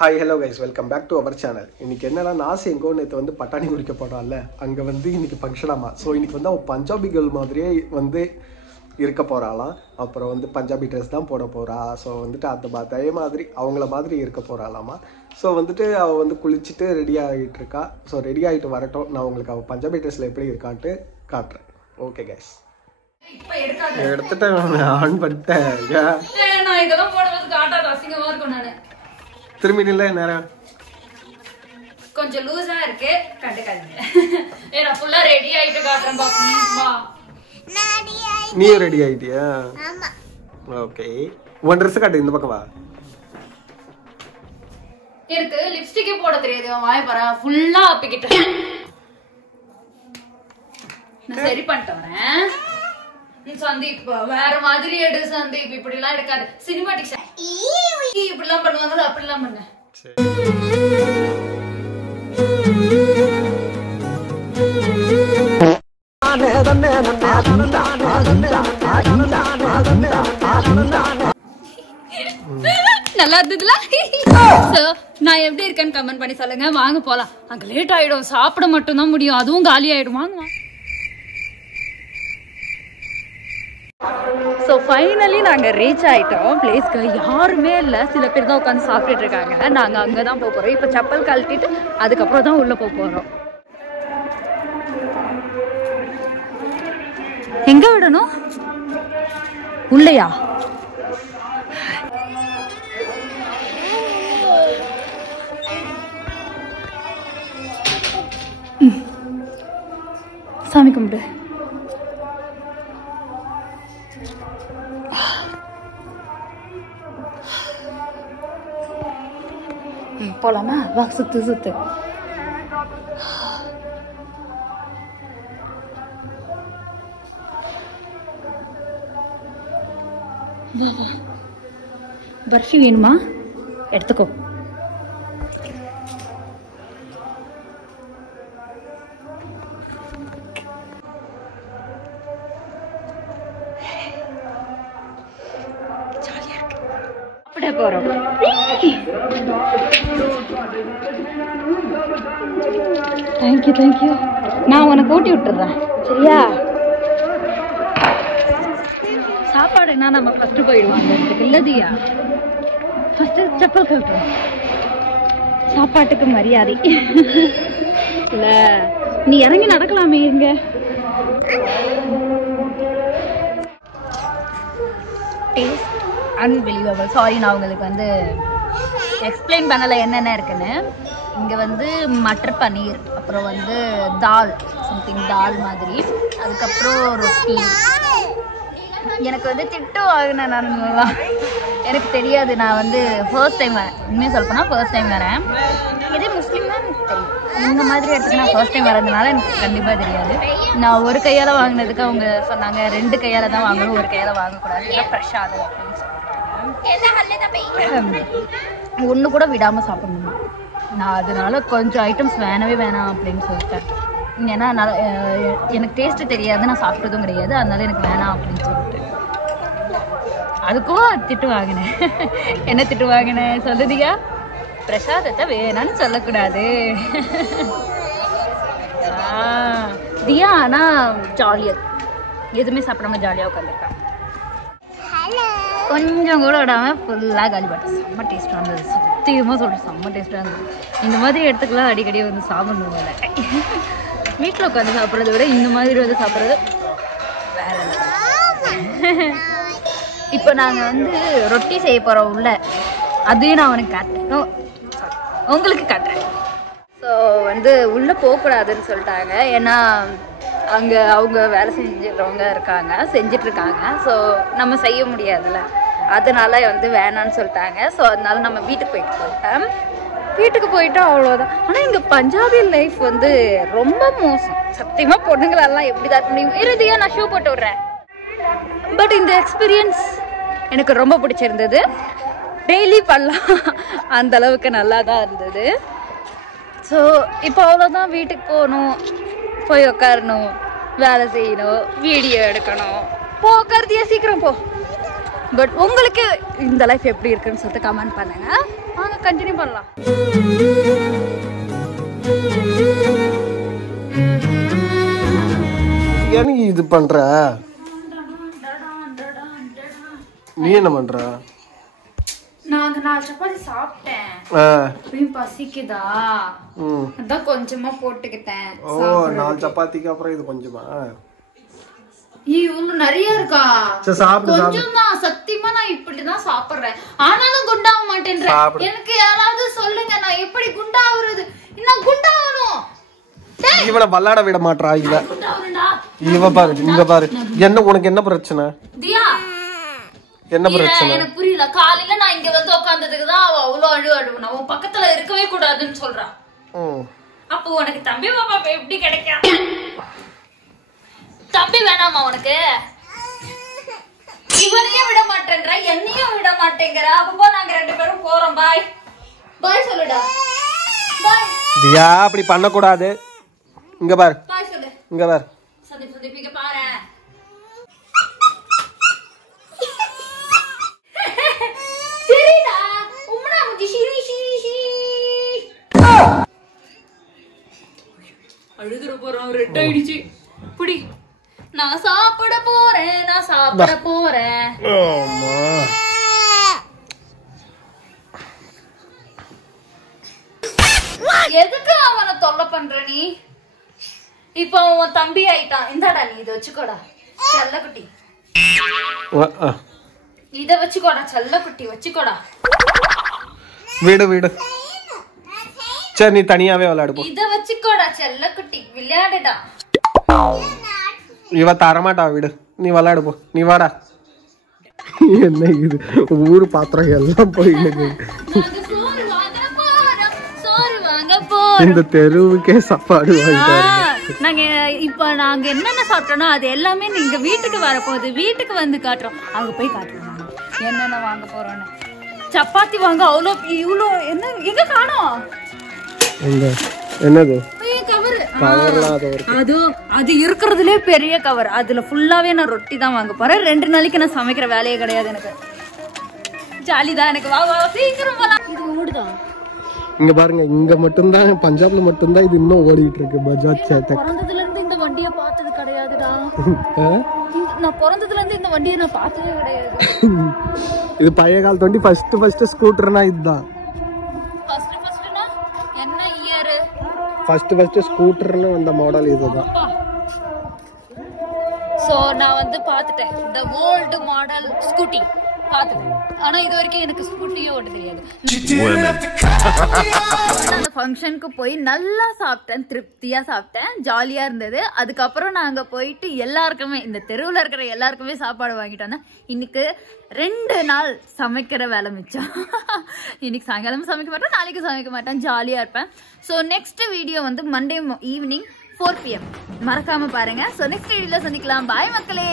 Hi, hello guys, welcome back to our channel. இன்னைக்கு என்னன்னா நாஸ் எங்கோ நேத்து வந்து பட்டாணி குடிக்க போறான்ல அங்க வந்து இன்னைக்கு ஃபங்க்ஷன் ஆமா. சோ இன்னைக்கு வந்து அவ பஞ்சாபி girl மாதிரியே வந்து இருக்க போறாளாம். அப்புறம் வந்து பஞ்சாபி Dress தான் போட போறா. சோ வந்துட்டு அதே மாதிரி அவங்கள மாதிரி இருக்க போறாளாமா. சோ வந்துட்டு அவ வந்து குளிச்சிட்டு ரெடி ஆயிட்டு இருக்கா. சோ ரெடி ஆயிட்டு வரட்டும். நான் உங்களுக்கு அவ பஞ்சாபி Dressல எப்படி இருக்கான்னு காட்டுறேன். Okay guys. இப்ப எடுக்காத. எடுத்துட்டேன் ஆன் பண்ணிட்டேன். நான் இதெல்லாம் போடுறது காட்டாத அசிங்கமா இருக்கும் நானு. திரும்பி நில்ல நேரா. கொஞ்சம் லூசா இருக்கு கண்டுக்காதீங்க. நான் ஃபுல்லா ரெடி ஆயிட்டு காட்றேன் பா ப்ளீஸ் வா. நீ ரெடி ஆயிட்டியா? ஆமா. ஓகே. ஒன் Dress காட்டு இந்த பக்கம் வா. எனக்கு லிப்ஸ்டிக்கே போட தெரியாது. வாயை பாரு ஃபுல்லா ஆப்பிக்கிட்டேன். நான் சரி பண்ணிட்டு வரேன். சந்தீப் வேற மாதிரி எடு சந்தீப் இப்படி எல்லாம் எடுக்காது. சினிமாட்டிக் இப்படி எல்லாம் பண்ணுவாங்க அப்படி எல்லாம் பண்ண. நல்லா இருந்ததுல. நான் எப்படி இருக்கேன்னு கமெண்ட் பண்ணி சொல்லுங்க. வாங்க போலாம். அங்க லேட் ஆயிடும். சாப்பிட மட்டும் தான் முடியும். அதுவும் காலி ஆயிடும். வாங்க. ஸோ ஃபைனலி நாங்கள் ரீச் ஆகிட்டோம் பிளேஸ்க்கு. யாருமே இல்லை, சில பேர் தான் உட்காந்து சாப்பிட்டுட்டு இருக்காங்க. நாங்கள் அங்கே தான் போக போகிறோம். இப்போ செப்பல் கழட்டிட்டு அதுக்கப்புறம் தான் உள்ளே போக போகிறோம். எங்கே விடணும்? உள்ளையா? சாமி கும்பிடு. போலாமா? வா சுத்து சுத்து. பர்ஃபி வேணுமா? எடுத்துக்கோ. அப்படியே போறோம். Thank you thank you. நான் உனக்கு ஊட்டி விட்டுறேன் சரியா? சாப்பாடுனா நம்ம ஃபர்ஸ்ட் போயிடுவாங்க இல்லதியா. ஃபர்ஸ்ட் செப்பல் கழட்டுறோம். சாப்பாட்டுக்கு மரியாதை இல்ல. நீ இறங்கி நடக்கலாமே. இங்க டேஸ்ட் அன்பிலீவபிள். சாரி, நான் உங்களுக்கு வந்து எக்ஸ்பிளைன் பண்ணலை என்னென்ன இருக்குன்னு. இங்கே வந்து மட்டர் பன்னீர், அப்புறம் வந்து தால், சம்திங் தால் மாதிரி, அதுக்கப்புறம் ரொட்டி. எனக்கு வந்து திட்டு வாங்கினேன் நான். எனக்கு தெரியாது. நான் வந்து ஃபர்ஸ்ட் டைம் வரேன். உண்மையாக சொல்லப்போனால் ஃபர்ஸ்ட் டைம் வரேன். இதே முஸ்லீம் தான் எனக்கு தெரியும். இந்த மாதிரி இடத்துக்கு நான் ஃபர்ஸ்ட் டைம் வரதுனால எனக்கு கண்டிப்பாக தெரியாது. நான் ஒரு கையால் வாங்கினதுக்கு அவங்க சொன்னாங்க 2 கையால் தான் வாங்கணும், ஒரு கையால் வாங்கக்கூடாது, இல்லை பிரசாதம் அப்படின்னு சொல்லிட்டாங்க. ஒன்று கூட விடாமல் சாப்பிடணுமா. நான் அதனால கொஞ்சம் ஐட்டம்ஸ் வேணாம் அப்படின்னு சொல்லிட்டேன். ஏன்னா எனக்கு டேஸ்ட்டு தெரியாது, நான் சாப்பிட்டதும் கிடையாது, அதனால எனக்கு வேணாம் அப்படின்னு சொல்லிட்டு. அதுக்கும் திட்டு வாங்கினேன். என்ன திட்டு வாங்கினேன் சொல்லுதியா? பிரசாதத்தை வேணான்னு சொல்லக்கூடாது. தியா ஆனால் ஜாலியாக எதுவுமே சாப்பிடாம ஜாலியாக உட்காந்துருக்கான். கொஞ்சம் கூட விடாமல் ஃபுல்லாக காலி பாட்டு. செம்ம டேஸ்ட்டாக இருந்தது. சத்தியமாக சொல்கிறேன், செம்ம டேஸ்ட்டாக இருந்தது. இந்த மாதிரி இடத்துக்குலாம் அடிக்கடி வந்து சாப்பிடணும். வீட்டில் உட்காந்து சாப்பிட்றத விட இந்த மாதிரி வந்து சாப்பிட்றது வேற. இப்போ நாங்கள் வந்து ரொட்டி செய்ய போகிறோம் உள்ள. அதையும் நான் அவனுக்கு காட்டுறேன், உங்களுக்கு காட்டுறேன். ஸோ வந்து உள்ளே போகக்கூடாதுன்னு சொல்லிட்டாங்க. ஏன்னா அங்கே அவங்க வேலை செஞ்சிட்ருக்காங்க. ஸோ நம்ம செய்ய முடியாதுல்ல, அதனால வந்து வேணான்னு சொல்லிட்டாங்க. ஸோ அதனால நம்ம வீட்டுக்கு போயிட்டோம். வீட்டுக்கு போயிட்டா அவ்வளோதான். ஆனால் இங்கே பஞ்சாபி லைஃப் வந்து ரொம்ப மோசம். சத்தியமாக பொண்ணுங்களெல்லாம் எப்படி தான் முடியும். இறுதியாக நான் ஷூ போட்டு விட்றேன். பட் இந்த எக்ஸ்பீரியன்ஸ் எனக்கு ரொம்ப பிடிச்சிருந்தது. டெய்லி பண்ணலாம் அந்த அளவுக்கு நல்லா தான் இருந்தது. ஸோ இப்போ அவ்வளோதான். வீட்டுக்கு போகணும், போய் உட்காரணும், வேலை செய்யணும், வீடியோ எடுக்கணும். போ உட்காருதியா, சீக்கிரம் போ. பட் உங்களுக்கு இந்த லைஃப் எப்படி இருக்குன்னு சொல்லிட்டு கமெண்ட் பண்ணுங்க. வாங்க கண்டினியூ பண்ணலாம். ஏன் இது பண்ற? நீ என்ன பண்ற? நான் 4 சப்பாத்தி சாப்பிட்டேன். பசிக்குதா? அதான் கொஞ்சமா போட்டுக்கிட்டேன். ஓ 4 சப்பாத்திக்கு அப்புறம் இது கொஞ்சமா? இவ்வளவு நிறைய இருக்கா? கொஞ்சமா சத்தியமா நான் இப்படிதான் சாப்பிடுறேன். ஆனாலும் குண்டாக மாட்டேன்றேன். எனக்கு யாராவது சொல்லுங்க நான் எப்படி குண்டாவுறது? இன்னும் குண்டாகணும். இவனை விளையாட விட மாட்டா. இவ பாரு, இங்க பாரு. என்ன உனக்கு என்ன பிரச்சனை? தியா என்ன பிரச்சனை? எனக்கு புரியல. காலையில நான் இங்க வந்து உட்கார்ந்ததுக்குதான் அவ அவ்வளவு அழுவா. உன் பக்கத்துல இருக்கவே கூடாதுன்னு சொல்றான். அப்போ உனக்கு தம்பி பாப்பா எப்படி கிடைக்கும்? தம்பி வேணாமா உனக்கு? இவனையும் விட மாட்டேன்ற, என்னையும் விட மாட்டேங்கிற. அப்போ நாங்க 2 பேரும் போறோம். பாய் பாய் சொல்லுடா. பாய். தியா அப்படி பண்ண கூடாது. இங்க பாரு, பாய் சொல்லு. இங்க பாரு. சந்திப்பிக்க பாரு. சரிடா. உம்னா முடி ஷிரி ஷிரி ஷிரி. அழுதுற போறோம். ரெட் ஆயிடுச்சு. புடி. நான் சாப்பிட போறேன். நான் சாப்பிட போறேன். ஆமா. எதுக்கு அவனை தொல்லை பண்ற நீ? இப்போ உன் தம்பி ஆயிட்டான். இந்தாடா நீ இதை வச்சுக்கோடா செல்லக்குட்டி. இத வச்சுக்கோடா செல்லக்குட்டி, வச்சுக்கோடா. வீடு வீடு. சரி நீ தனியாவே விளையாடு. இத வச்சுக்கோடா செல்லக்குட்டி, விளையாடுடா. இவ தரமாட்டா வீடு. நீ விளையாடு போ. நீ வாடா. என்ன இது ஊரு பாத்திரம் எல்லாம் போயிடுது. இந்த தெருவுக்கே சாப்பாடு நாங்க இப்ப நாங்க என்னென்ன சாப்பிட்டோம்னா அது எல்லாமே நீங்க வீட்டுக்கு வரப்போகுது. வீட்டுக்கு வந்து காட்டுறோம். அங்க போய் காட்டுறோம் என்னென்ன வாங்க போறோம்னு. சப்பாத்தி வாங்க அவ்வளோ இவ்வளோ. என்ன எங்க காணோம்? என்னது அது இருக்கிறதுலே பெரிய கவர். அதுல ஃபுல்லாவே நான் ரொட்டி தான் வாங்க போறேன். 2 நாளைக்கு நான் சமைக்கிற வேலையே கிடையாது. எனக்கு ஜாலிதான். எனக்கு வா வா சீக்கிரம் போலாம். இது ஓடுதான். இங்க பாருங்க, இங்க மட்டும்தான், பஞ்சாப்ல மட்டும்தான் இது இன்னும் ஓடிட்டு இருக்கு. பஜாஜ் சேத்தக். பிறந்ததுல இருந்து இந்த வண்டியை பார்த்தது கிடையாதுடா. நான் பிறந்ததுல இருந்து இந்த வண்டியை நான் பார்த்ததே கிடையாது. இது பழைய காலத்து வண்டி. ஃபர்ஸ்ட் ஸ்கூட்டர்னா இதுதான். என்ன இயர்? ஃபர்ஸ்ட் ஸ்கூட்டர்னு வந்த மாடல் இதுதான். சோ நான் வந்து பார்த்துட்டேன் இந்த ஓல்டு மாடல் ஸ்கூட்டி பார்த்துட்டேன். ஆனா இது வரைக்கும் எனக்கு ஸ்கூட்டியே ஓட்ட தெரியாது. அந்த ஃபங்க்ஷனுக்கு போய் நல்லா சாப்பிட்டேன், திருப்தியா சாப்பிட்டேன், ஜாலியா இருந்தது. அதுக்கப்புறம் நாங்க போயிட்டு எல்லாருக்குமே, இந்த தெருவில் இருக்கிற எல்லாருக்குமே சாப்பாடு வாங்கிட்டு வந்தேன். இன்னைக்கு 2 நாள் சமைக்கிற வேலை மிச்சம். இன்னைக்கு சாயங்காலம் சமைக்க மாட்டேன், நாளைக்கு சமைக்க மாட்டேன், ஜாலியா இருப்பேன். ஸோ நெக்ஸ்ட் வீடியோ வந்து மண்டே ஈவினிங் 4 PM மறக்காம பாருங்க. ஸோ நெக்ஸ்ட் வீடியோல சந்திக்கலாம். பாய் மக்களே.